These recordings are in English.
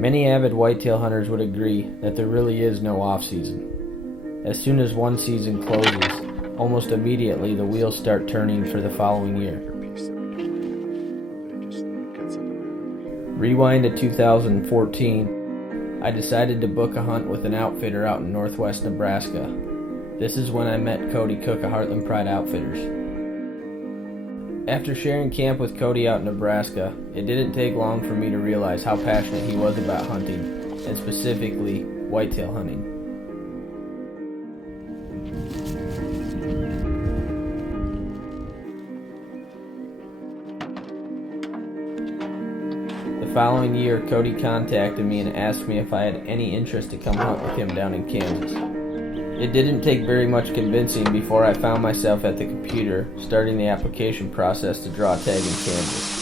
Many avid whitetail hunters would agree that there really is no off-season. As soon as one season closes, almost immediately the wheels start turning for the following year. Rewind to 2014, I decided to book a hunt with an outfitter out in northwest Nebraska. This is when I met Cody Kuck of Heartland Pride Outfitters. After sharing camp with Cody out in Nebraska, it didn't take long for me to realize how passionate he was about hunting, and specifically whitetail hunting. The following year, Cody contacted me and asked me if I had any interest to come hunt with him down in Kansas. It didn't take very much convincing before I found myself at the computer starting the application process to draw a tag in Kansas.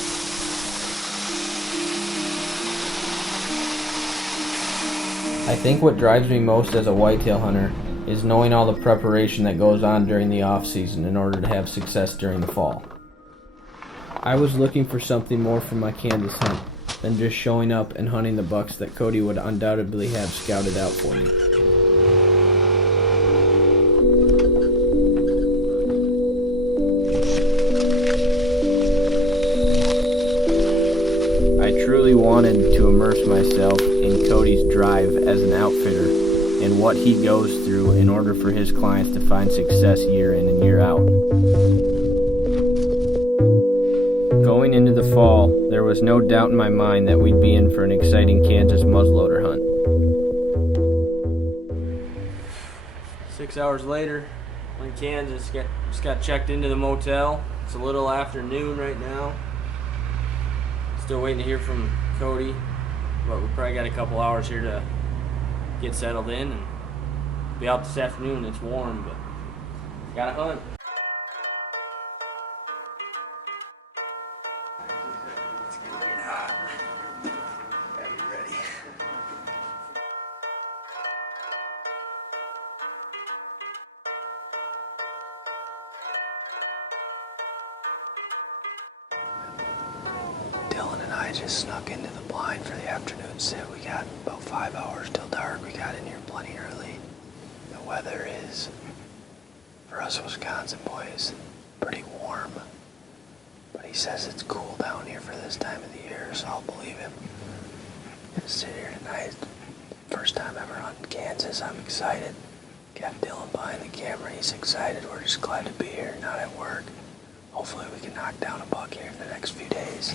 I think what drives me most as a whitetail hunter is knowing all the preparation that goes on during the off-season in order to have success during the fall. I was looking for something more from my Kansas hunt than just showing up and hunting the bucks that Cody would undoubtedly have scouted out for me. I truly wanted to immerse myself in Cody's drive as an outfitter and what he goes through in order for his clients to find success year in and year out. Going into the fall, there was no doubt in my mind that we'd be in for an exciting Kansas muzzleloader hunt. 6 hours later, I'm in Kansas, just got checked into the motel. It's a little after noon right now. Still waiting to hear from Cody, but we probably got a couple hours here to get settled in and be out this afternoon. It's warm, but gotta hunt. It's gonna get hot. Gotta be ready. Dylan and I just snuck into the blind for the afternoon sit. We got about 5 hours till dark. We got in here plenty early. The weather is, for us Wisconsin boys, pretty warm. But he says it's cool down here for this time of the year, so I'll believe him. Gonna sit here tonight. First time ever hunting Kansas. I'm excited. Got Dylan behind the camera. He's excited. We're just glad to be here, not at work. Hopefully we can knock down a buck here in the next few days.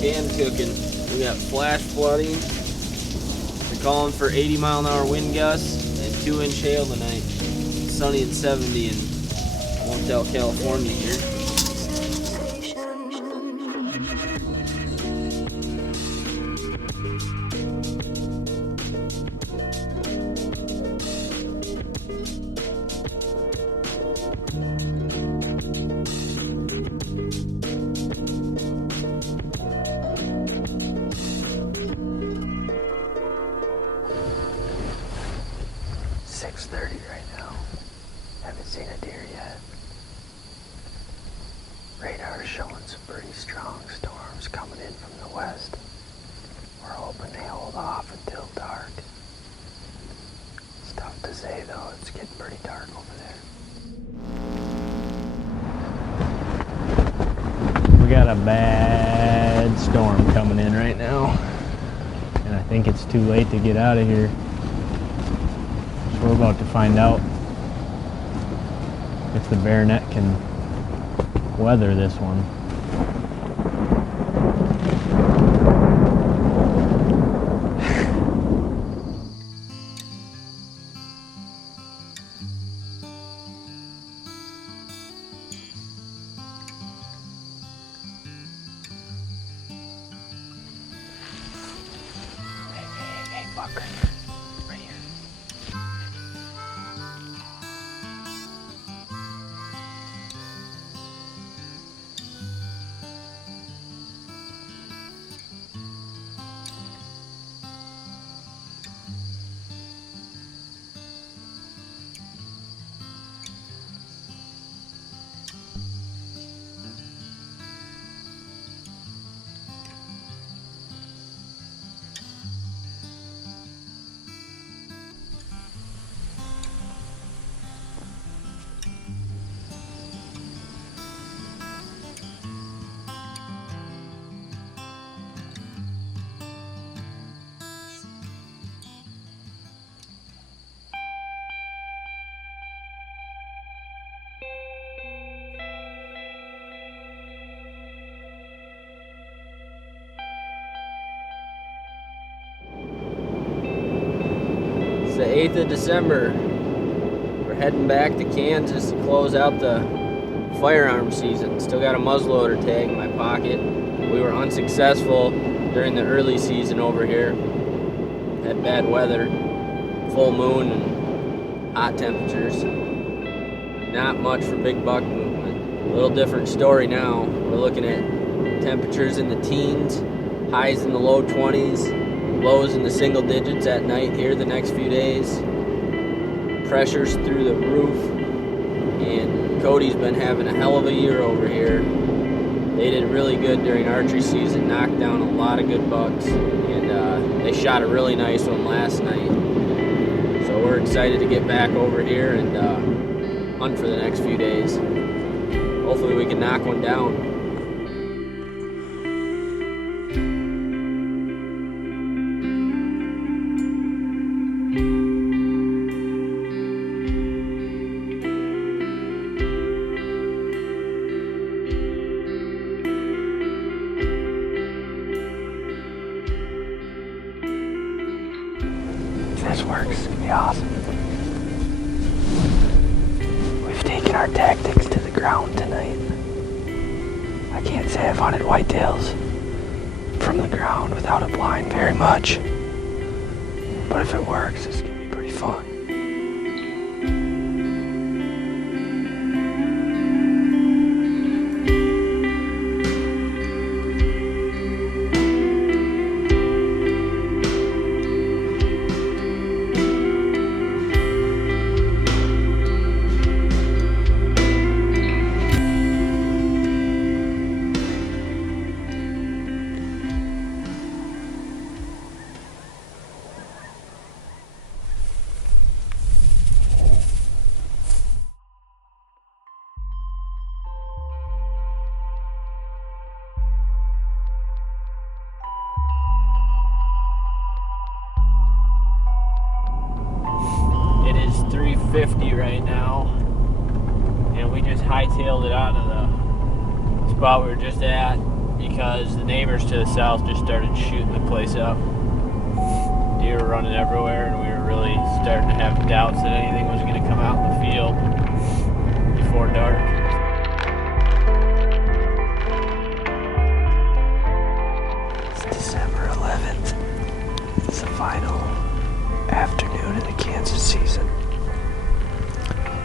Can cooking. We got flash flooding. They're calling for 80-mile-an-hour wind gusts and 2-inch hail tonight. It's sunny and 70 in Whitetail, California here. It's 6:30 right now. Haven't seen a deer yet. Radar is showing some pretty strong storms coming in from the west. We're hoping they hold off until dark. It's tough to say though, it's getting pretty dark over there. We got a bad storm coming in right now, and I think it's too late to get out of here. So we're about to find out if the Brennen can weather this one. buck right here. Right here. It's the 8th of December. We're heading back to Kansas to close out the firearm season. Still got a muzzleloader tag in my pocket. We were unsuccessful during the early season over here. Had bad weather, full moon, and hot temperatures. Not much for big buck movement. A little different story now. We're looking at temperatures in the teens, highs in the low 20s, lows in the single digits at night here the next few days. Pressure's through the roof, and Cody's been having a hell of a year over here. They did really good during archery season, knocked down a lot of good bucks, and they shot a really nice one last night. So we're excited to get back over here and hunt for the next few days. Hopefully we can knock one down. This works, it's gonna be awesome. We've taken our tactics to the ground tonight. I can't say I've hunted whitetails from the ground without a blind very much. But if it works, it's gonna be pretty fun. It is 3:50 right now, and we just hightailed it out of the spot we were just at because the neighbors to the south just started shooting the place up. Deer were running everywhere, and we were really starting to have doubts that anything was going to come out in the field before dark. It's December 11th. It's the final afternoon of the Kansas season.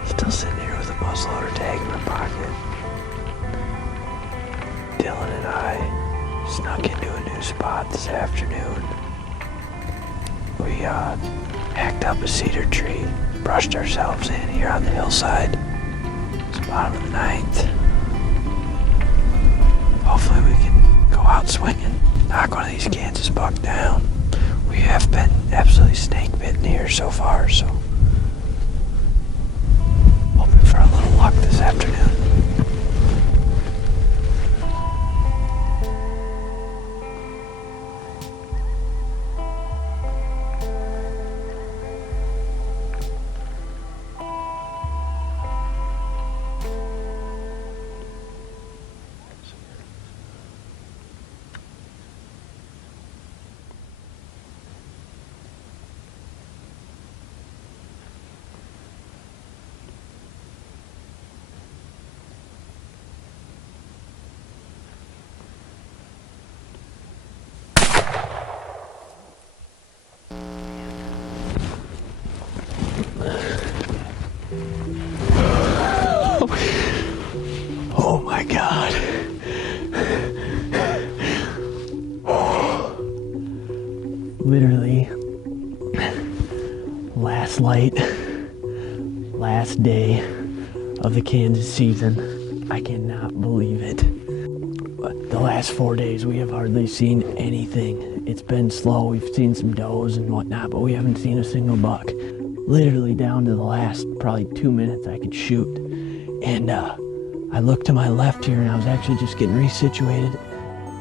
Still sitting here with a muzzleloader tag in my pocket. Dylan and I snuck into a new spot this afternoon. We hacked up a cedar tree, brushed ourselves in here on the hillside. It's the bottom of the ninth. Hopefully we can go out swinging, knock one of these Kansas buck down. We have been absolutely snake bitten here so far, so hoping for a little luck this afternoon. Oh my God. Literally, last light, last day of the Kansas season. I cannot believe it. But the last 4 days we have hardly seen anything. It's been slow. We've seen some does and whatnot, but we haven't seen a single buck. Literally down to the last probably 2 minutes I could shoot. And I look to my left here, and I was actually just getting resituated,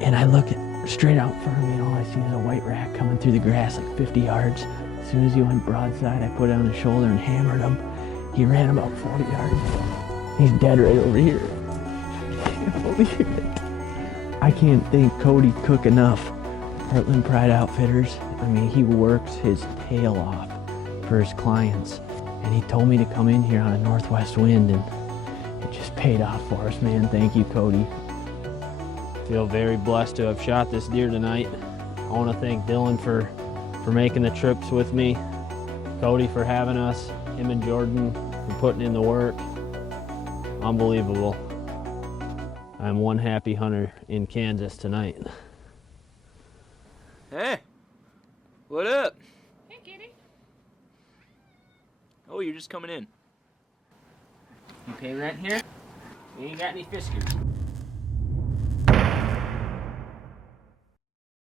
and I look straight out in front of me, and all I see is a white rat coming through the grass like 50 yards. As soon as he went broadside, I put it on his shoulder and hammered him. He ran about 40 yards. He's dead right over here. I can't believe it. I can't thank Cody Kuck enough. Heartland Pride Outfitters. I mean, he works his tail off for his clients, and he told me to come in here on a northwest wind, and it just paid off for us, man. Thank you, Cody. Feel very blessed to have shot this deer tonight. I want to thank Dylan for making the trips with me, Cody for having us, him and Jordan for putting in the work. Unbelievable. I'm one happy hunter in Kansas tonight. Hey, what up? Hey, kitty. Oh, you're just coming in. You pay rent here? You ain't got any fiskars.